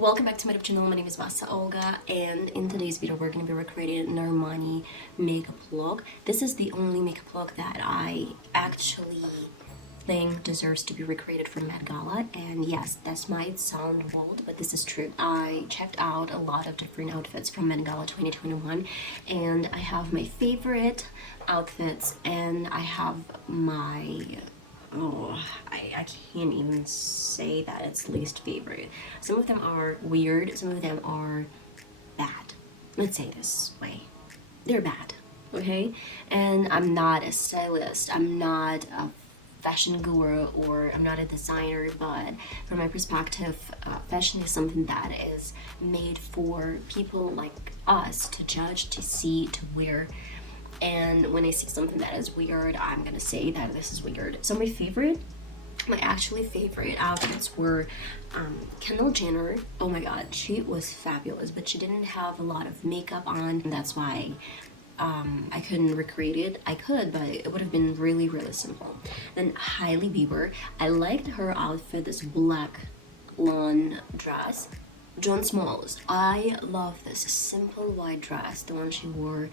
Welcome back to my YouTube channel. My name is VassaOlga, and in today's video we're going to be recreating Normani makeup look. This is the only makeup look that I actually think deserves to be recreated for Met Gala, and yes, that might sound bold, but this is true. I checked out a lot of different outfits from Met Gala 2021, and I have my favorite outfits, and I have my I can't even say that it's least favorite. Some of them are weird, some of them are bad. Let's say this way. They're bad, okay? And I'm not a stylist, I'm not a fashion guru, or I'm not a designer, but from my perspective, fashion is something that is made for people like us to judge, to see, to wear. And when I see something that is weird, I'm gonna say that this is weird. So my actually favorite outfits were Kendall Jenner. Oh my god, she was fabulous, but she didn't have a lot of makeup on, and that's why I couldn't recreate it. I could, but it would have been really simple. Then Hailey Bieber, I liked her outfit, this black lawn dress. John Smalls, I love this simple white dress, the one she wore.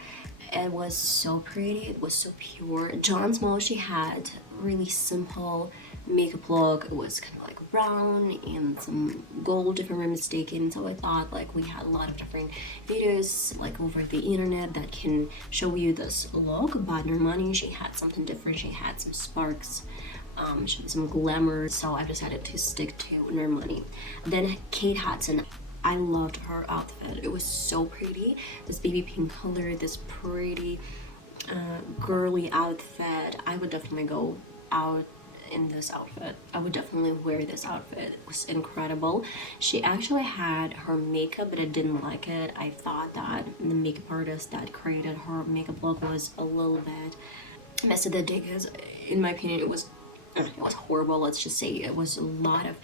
It was so pretty, it was so pure. John Smalls, she had really simple makeup look. It was kind of like brown and some gold, if I'm not mistaken. So I thought like we had a lot of different videos like over the internet that can show you this look, but Normani, she had something different. She had some sparks, some glamour, so I decided to stick to Normani. Then Kate Hudson, I loved her outfit. It was so pretty. This baby pink color, this pretty girly outfit. I would definitely go out in this outfit. I would definitely wear this outfit. It was incredible. She actually had her makeup, but I didn't like it. I thought that the makeup artist that created her makeup look was a little bit messy that day, because in my opinion it was horrible. Let's just say it was a lot of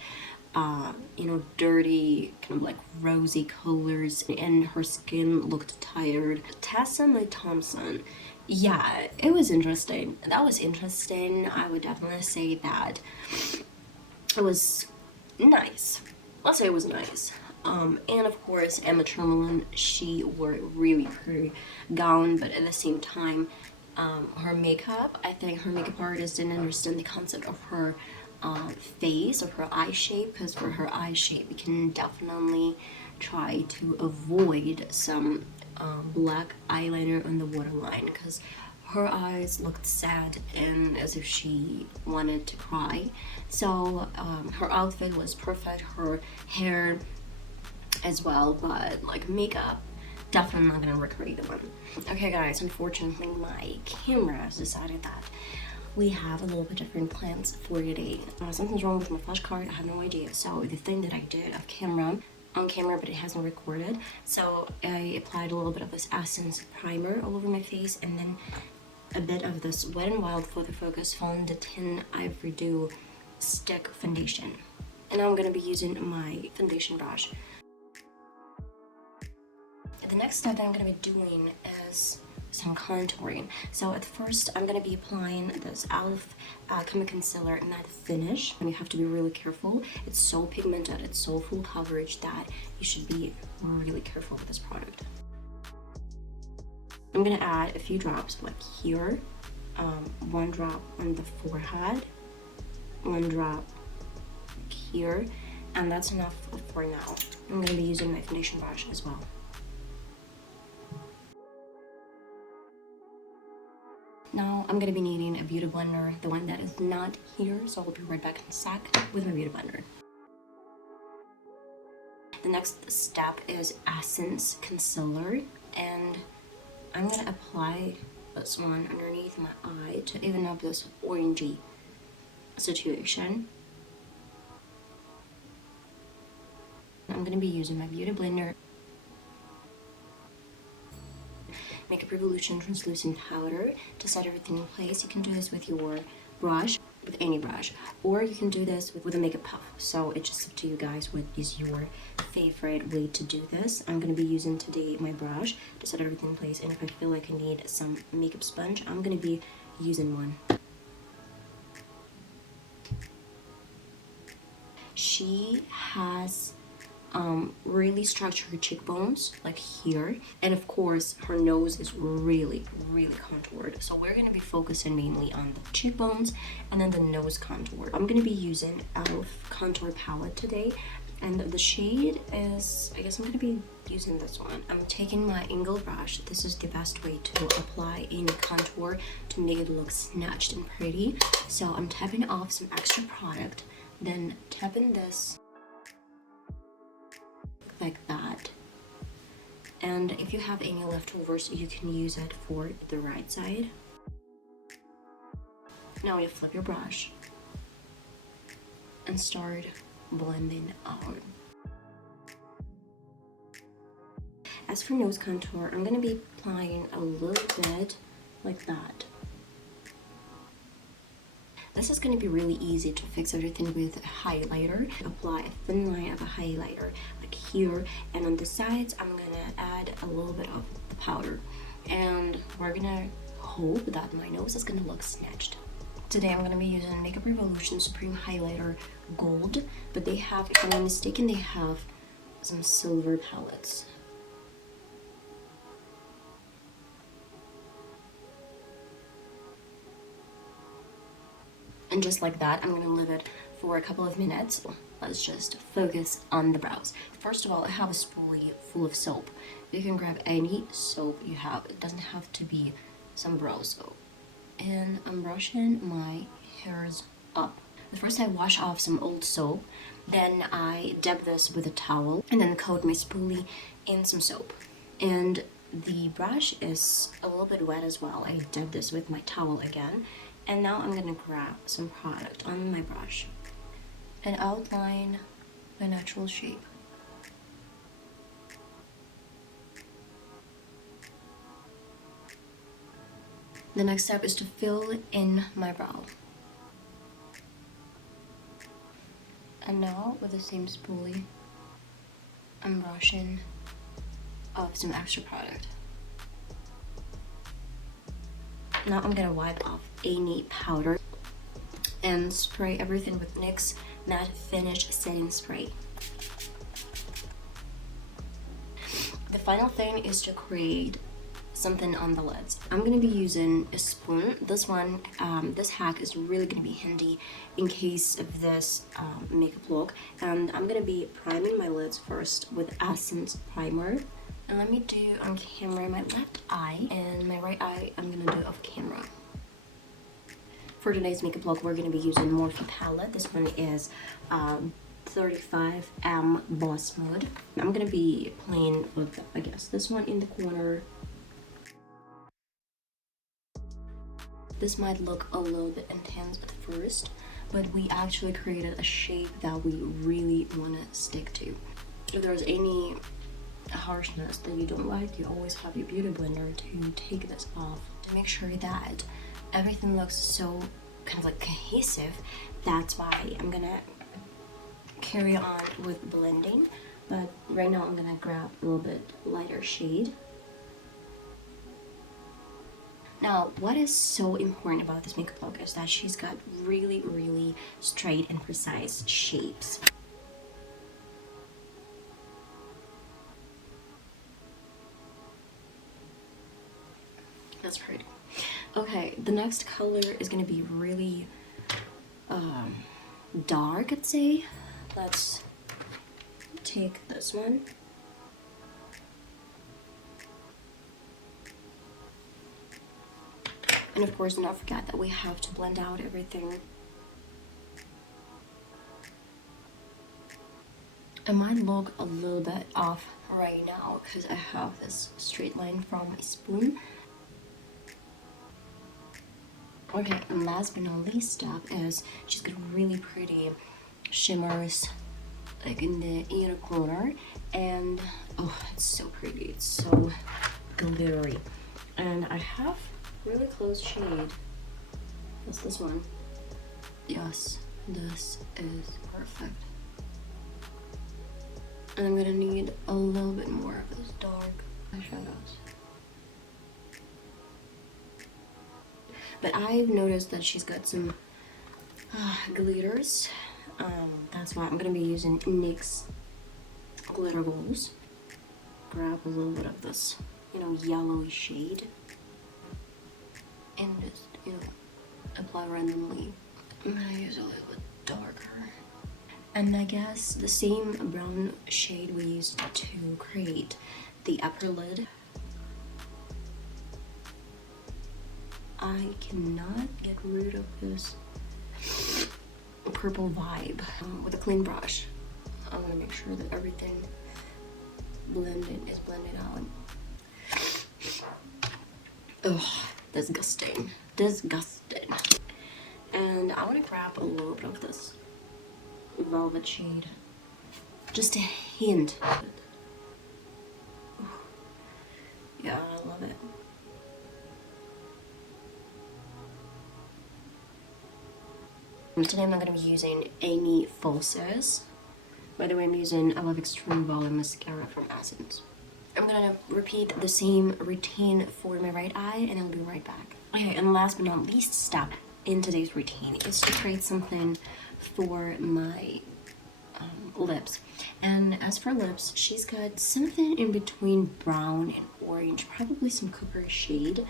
dirty, kind of like rosy colors, and her skin looked tired. Tessa Mae Thompson, yeah, it was interesting. That was interesting. I would definitely say that it was nice. Let's say it was nice. And of course, Emma Chamberlain, she wore a really pretty gown, but at the same time, her makeup, I think her makeup artist didn't understand the concept of her face, of her eye shape, because for her eye shape you can definitely try to avoid some black eyeliner on the waterline, because her eyes looked sad and as if she wanted to cry. So her outfit was perfect, her hair as well, but like makeup, definitely not gonna recreate the one. Okay guys, unfortunately my camera has decided that we have a little bit different plans for today. Something's wrong with my flash card, I have no idea. So the thing that I did on camera, but it hasn't recorded, so I applied a little bit of this Essence primer all over my face, and then a bit of this Wet n Wild photofocus Fond 10 Ivory Dew stick foundation. And now I'm gonna be using my foundation brush. The next step that I'm going to be doing is some contouring. So at first I'm going to be applying this e.l.f. CAMO concealer matte finish, and you have to be really careful. It's so pigmented, it's so full coverage that you should be really careful with this product. I'm going to add a few drops like here, one drop on the forehead, one drop here, and that's enough for now. I'm going to be using my foundation brush as well. Now I'm going to be needing a beauty blender, the one that is not here, so I'll be right back in a sec with my beauty blender. The next step is Essence concealer, and I'm going to apply this one underneath my eye to even up this orangey situation. I'm going to be using my beauty blender. Makeup Revolution translucent powder to set everything in place. You can do this with your brush, with any brush, or you can do this with a makeup puff. So it's just up to you guys what is your favorite way to do this. I'm going to be using today my brush to set everything in place, and if I feel like I need some makeup sponge, I'm going to be using one. She has really structure her cheekbones, like here. And of course, her nose is really, really contoured. So we're gonna be focusing mainly on the cheekbones and then the nose contour. I'm gonna be using e.l.f. contour palette today. And the shade is, I guess I'm gonna be using this one. I'm taking my angle brush. This is the best way to apply any contour to make it look snatched and pretty. So I'm tapping off some extra product, then tapping this like that. And if you have any leftovers, you can use it for the right side. Now you flip your brush and start blending out. As for nose contour, I'm gonna be applying a little bit like that. This is going to be really easy to fix everything with a highlighter. Apply a thin line of a highlighter like here, and on the sides I'm going to add a little bit of the powder. And we're going to hope that my nose is going to look snatched. Today I'm going to be using Makeup Revolution Supreme Highlighter Gold, but they have, if I'm not mistaken, they have some silver palettes. And just like that, I'm gonna leave it for a couple of minutes. Let's just focus on the brows. First of all, I have a spoolie full of soap. You can grab any soap you have. It doesn't have to be some brow soap. And I'm brushing my hairs up. First I wash off some old soap, then I dip this with a towel, and then coat my spoolie in some soap. And the brush is a little bit wet as well. I dip this with my towel again. And now I'm gonna grab some product on my brush and outline my natural shape. The next step is to fill in my brow. And now with the same spoolie, I'm brushing off some extra product. Now I'm gonna wipe off any powder and spray everything with NYX Matte Finish Setting Spray. The final thing is to create something on the lids. I'm gonna be using a spoon. This one, this hack is really gonna be handy in case of this makeup look. And I'm gonna be priming my lids first with Essence Primer. And let me do on camera my left eye, and my right eye I'm gonna do off camera. For today's makeup look, we're gonna be using Morphe palette. This one is 35M Boss Mode. I'm gonna be playing with, I guess, this one in the corner. This might look a little bit intense at first, but we actually created a shape that we really wanna stick to. If there's any harshness that you don't like, you always have your beauty blender to take this off to make sure that everything looks so kind of like cohesive. That's why I'm gonna carry on with blending, but right now I'm gonna grab a little bit lighter shade. Now, what is so important about this makeup look is that she's got really, really straight and precise shapes. That's pretty. Okay, the next color is gonna be really dark, I'd say. Let's take this one. And of course, do not forget that we have to blend out everything. It might look a little bit off right now because I have this straight line from my spoon. Okay, and last but not least step is she's got really pretty shimmers like in the inner corner, and oh, it's so pretty, it's so glittery. And I have really close shade. That's this one. Yes, this is perfect. And I'm gonna need a little bit more of those dark eyeshadows. But I've noticed that she's got some glitters. That's why I'm gonna be using NYX glitter balls. Grab a little bit of this, you know, yellowy shade. And just, you know, apply randomly. I'm gonna use a little bit darker. And I guess the same brown shade we used to create the upper lid. I cannot get rid of this purple vibe with a clean brush. I'm gonna make sure that everything is blended out. Ugh, disgusting. Disgusting. And I want to grab a little bit of this velvet shade. Just a hint of it. Yeah, I love it. And today I'm not going to be using any falsies. By the way, I'm using e.l.f. Extreme Volume Mascara from Essence. I'm gonna repeat the same routine for my right eye and I'll be right back. Okay, and last but not least step in today's routine is to create something for my lips. And as for lips, she's got something in between brown and orange, probably some copper shade.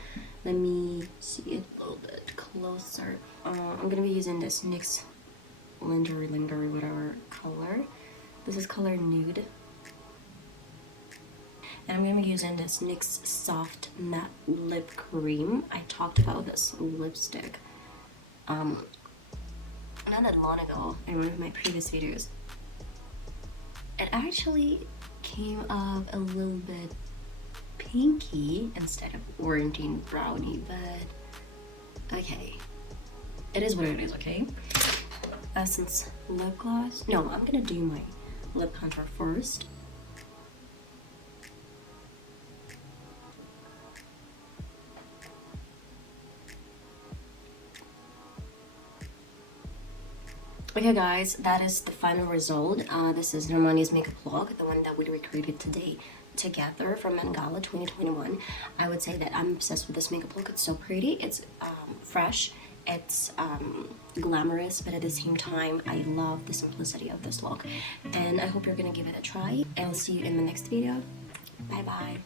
Let me see it a little bit closer. I'm gonna be using this NYX Lingerie, whatever color. This is color Nude. And I'm going to be using this NYX Soft Matte Lip Cream. I talked about this lipstick not that long ago in one of my previous videos. It actually came up a little bit pinky instead of orangey and brownie, but okay. It is what it is, okay? Essence lip gloss. No, I'm going to do my lip contour first. Okay guys, that is the final result. This is Normani's makeup look, the one that we recreated today together from Met Gala 2021. I would say that I'm obsessed with this makeup look. It's so pretty, it's fresh, it's glamorous, but at the same time, I love the simplicity of this look. And I hope you're gonna give it a try. I'll see you in the next video. Bye bye.